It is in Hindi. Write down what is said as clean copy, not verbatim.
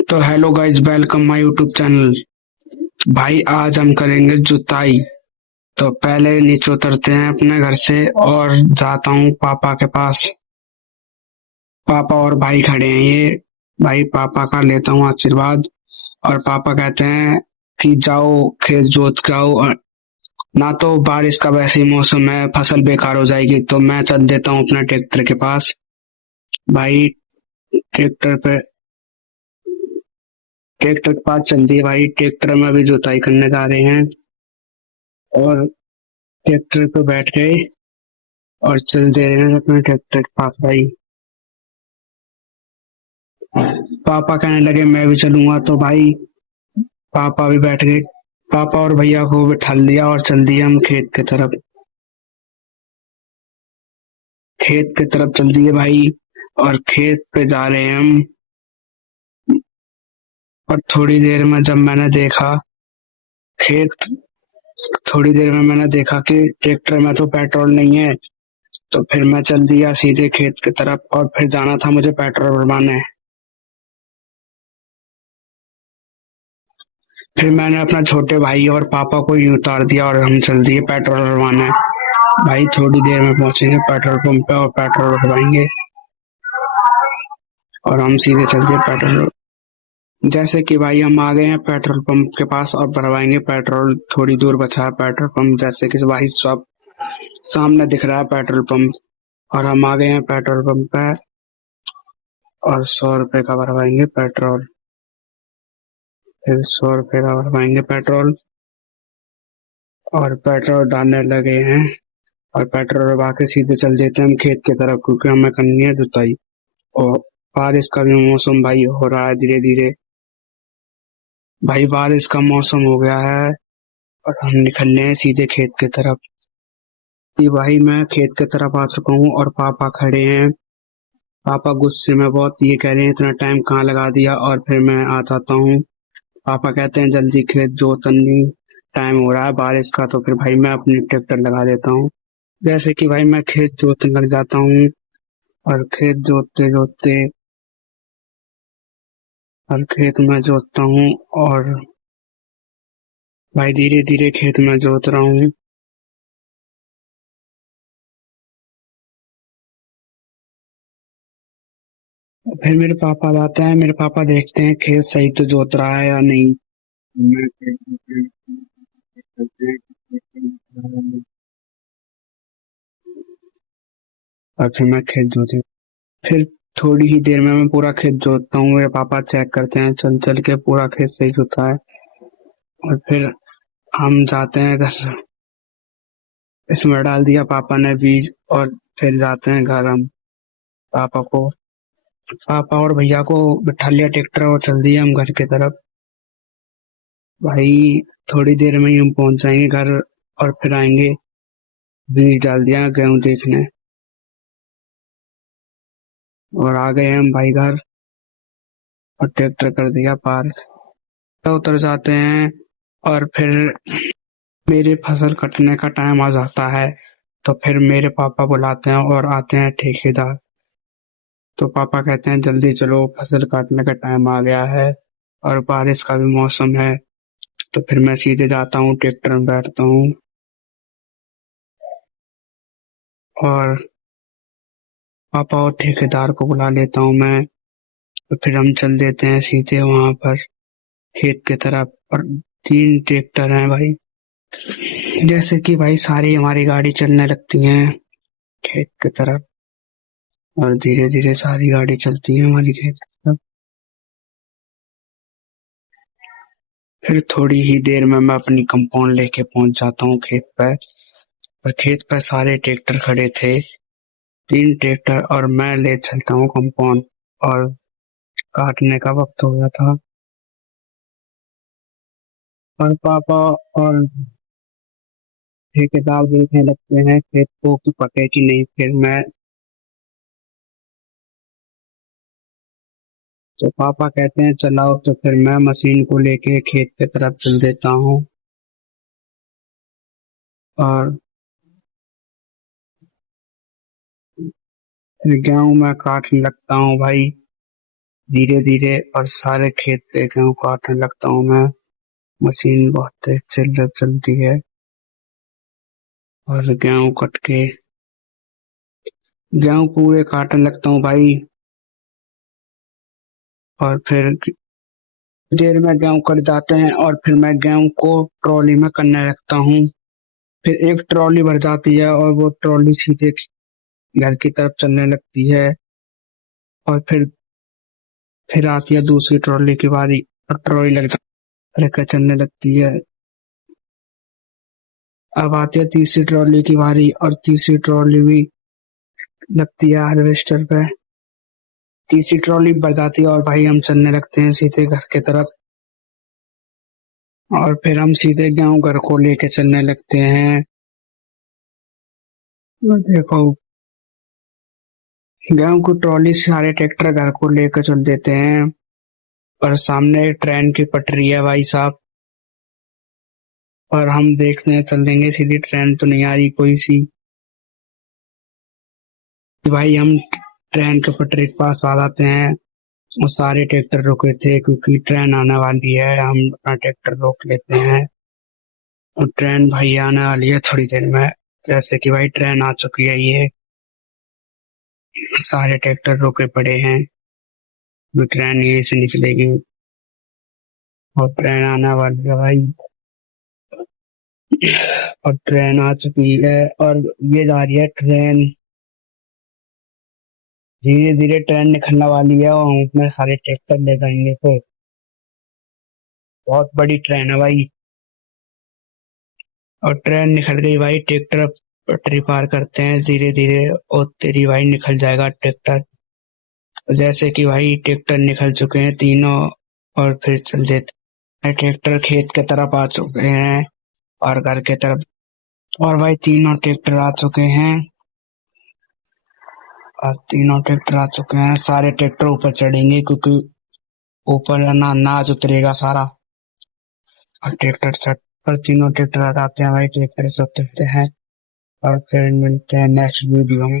तो hello guys, welcome my YouTube channel. भाई आज हम करेंगे जुताई। तो पहले नीचे उतरते हैं अपने घर से और जाता हूँ पापा के पास। पापा और भाई खड़े हैं ये। भाई पापा का लेता हूँ आशीर्वाद। और पापा कहते हैं कि जाओ खेत जोत के आओ। और ना तो बारिश का वैसे ही मौसम है, फसल बेकार हो जाएगी, तो मैं चल देता हूँ अपने ट्रैक्टर के पास। भाई ट्रैक्टर पे ट्रैक्टर के पास चल दिए भाई। ट्रैक्टर में अभी जुताई करने जा रहे हैं। और ट्रैक्टर पे बैठ गए और चल दे रहे हैं अपने ट्रैक्टर के पास भाई। पापा कहने लगे मैं भी चलूंगा, तो भाई पापा भी बैठ गए। पापा और भैया को बिठा लिया और चल दिए हम खेत की तरफ। खेत की तरफ चल दिए भाई। और खेत पे जा रहे हैं हम। और थोड़ी देर में जब मैंने देखा खेत थोड़ी देर में मैंने देखा कि ट्रैक्टर में तो पेट्रोल नहीं है। तो फिर मैं चल दिया सीधे खेत की तरफ, और फिर जाना था मुझे पेट्रोल भरवाने। फिर मैंने अपना छोटे भाई और पापा को ही उतार दिया और हम चल दिए पेट्रोल भरवाने। भाई थोड़ी देर में पहुंचेंगे पेट्रोल पंप पे और पेट्रोल भरवाएंगे। और हम सीधे चल दिए पेट्रोल। जैसे कि भाई हम आ गए हैं पेट्रोल पंप के पास और भरवाएंगे पेट्रोल। थोड़ी दूर बचा है पेट्रोल पंप, जैसे कि भाई सब सामने दिख रहा है पेट्रोल पंप। और हम आ गए हैं पेट्रोल पंप पे। और 100 रुपए का भरवाएंगे पेट्रोल। फिर 100 रुपए का भरवाएंगे पेट्रोल। और पेट्रोल डालने लगे हैं। और पेट्रोल भरवा के सीधे चल देते हैं हम खेत की तरफ, क्योंकि हमें करनी है जुताई। और बारिश का भी मौसम भाई हो रहा है धीरे धीरे। भाई बारिश का मौसम हो गया है। और हम निकलने हैं सीधे खेत की तरफ। कि भाई मैं खेत की तरफ आ चुका हूँ और पापा खड़े हैं। पापा गुस्से में बहुत, ये कह रहे हैं इतना टाइम कहाँ लगा दिया। और फिर मैं आ जाता हूँ। पापा कहते हैं जल्दी खेत जोतनी, टाइम हो रहा है बारिश का। तो फिर भाई मैं अपनी ट्रैक्टर लगा देता हूँ। जैसे कि भाई मैं खेत जोतने लग जाता हूँ। और खेत जोतते जोतते और खेत में जोतता हूँ। और भाई धीरे धीरे खेत में जोत रहा हूँ। फिर मेरे पापा जाते हैं, मेरे पापा देखते हैं खेत सही तो जोत रहा है या नहीं। मैं खेत जोतते हैं, और फिर मैं खेत जोते। फिर थोड़ी ही देर में मैं पूरा खेत जोतता हूँ। मेरे पापा चेक करते हैं चल चल के पूरा खेत सही जोता है। और फिर हम जाते हैं घर। इसमें डाल दिया पापा ने बीज। और फिर जाते हैं घर हम। पापा को पापा और भैया को बिठा लिया ट्रैक्टर और चल दिए हम घर की तरफ। भाई थोड़ी देर में ही हम पहुंच जाएंगे घर। और फिर आएंगे। बीज डाल दिया गेहूं देखने। और आ गए हम भाई घर। और ट्रैक्टर कर दिया पार्क। तो उतर जाते हैं। और फिर मेरी फसल कटने का टाइम आ जाता है। तो फिर मेरे पापा बुलाते हैं और आते हैं ठेकेदार। तो पापा कहते हैं जल्दी चलो फसल काटने का टाइम आ गया है। और बारिश का भी मौसम है। तो फिर मैं सीधे जाता हूँ ट्रैक्टर में बैठता हूँ। और पापा और ठेकेदार को बुला लेता हूँ मैं। तो फिर हम चल देते हैं सीधे वहां पर खेत की तरफ। और 3 ट्रैक्टर हैं भाई। जैसे कि भाई सारी हमारी गाड़ी चलने लगती है खेत की तरफ। और धीरे धीरे सारी गाड़ी चलती है हमारी खेत की तरफ। फिर थोड़ी ही देर में मैं अपनी कंपाउंड लेके पहुंच जाता हूँ खेत पर। और खेत पर सारे ट्रैक्टर खड़े थे, 3 ट्रैक्टर, और मैं ले चलता हूँ कंपाउंड। और काटने का वक्त हो गया था। और पापा और ठेकेदार देखने लगते हैं खेत को कि पके कि नहीं। फिर मैं तो पापा कहते हैं चलाओ, तो फिर मैं मशीन को लेके खेत की तरफ चल देता हूँ। और फिर गेहूं मैं काटने लगता हूँ भाई। धीरे धीरे और सारे खेत पे गेहूँ काटने लगता हूँ मैं। मशीन बहुत तेज चलती है और गेहूँ कट के गेहूँ पूरे काटने लगता हूँ भाई। और फिर देर में गेहूँ कट जाते हैं और फिर मैं गेहूँ को ट्रॉली में करने लगता हूँ। फिर एक ट्रॉली भर जाती है और वो ट्रॉली सीधे घर की तरफ चलने लगती है। और फिर आती है दूसरी ट्रॉली की बारी और ट्रॉली लेकर चलने लगती है। अब आती है तीसरी ट्रॉली की बारी और तीसरी ट्रॉली भी लगती है हार्वेस्टर पे। तीसरी ट्रॉली भर जाती है और भाई हम चलने लगते हैं सीधे घर की तरफ। और फिर हम सीधे गेहूं घर को लेके चलने लगते हैं। देखो, गेहूं की ट्रॉली से सारे ट्रैक्टर घर को लेकर चल देते हैं। और सामने ट्रेन की पटरी है भाई साहब। और हम देखने चल देंगे सीधी ट्रेन तो नहीं आ रही कोई सी। भाई हम ट्रेन के पटरी के पास आ जाते हैं। और सारे ट्रैक्टर रुके थे क्योंकि ट्रेन आने वाली है। हम अपना ट्रैक्टर रोक लेते हैं और ट्रेन भाई आने वाली है थोड़ी देर में। जैसे कि भाई ट्रेन आ चुकी है। ये सारे ट्रैक्टर रोके पड़े हैं। वो ट्रेन यहीं से निकलेगी और ट्रेन आने वाली है भाई। और ट्रेन आ चुकी है और ये जा रही है ट्रेन। धीरे धीरे ट्रेन निकलने वाली है और हम उसमें सारे ट्रैक्टर ले जाएंगे। तो बहुत बड़ी ट्रेन है भाई। और ट्रेन निकल गई भाई। ट्रैक्टर पटरी पार करते हैं धीरे धीरे और तेरी भाई निकल जाएगा ट्रैक्टर। जैसे कि भाई ट्रैक्टर निकल चुके हैं तीनों और फिर चल देते हैं। ट्रैक्टर खेत की तरफ आ चुके हैं और घर की तरफ। और भाई तीनों ट्रैक्टर आ चुके हैं और तीनों ट्रैक्टर आ चुके हैं। सारे ट्रैक्टर ऊपर चढ़ेंगे क्योंकि ऊपर अनाज उतरेगा सारा। और ट्रैक्टर छत पर तीनों ट्रैक्टर आ जाते हैं भाई। ट्रैक्टर से उतरते हैं और फिर मिलते हैं नेक्स्ट वीडियो में।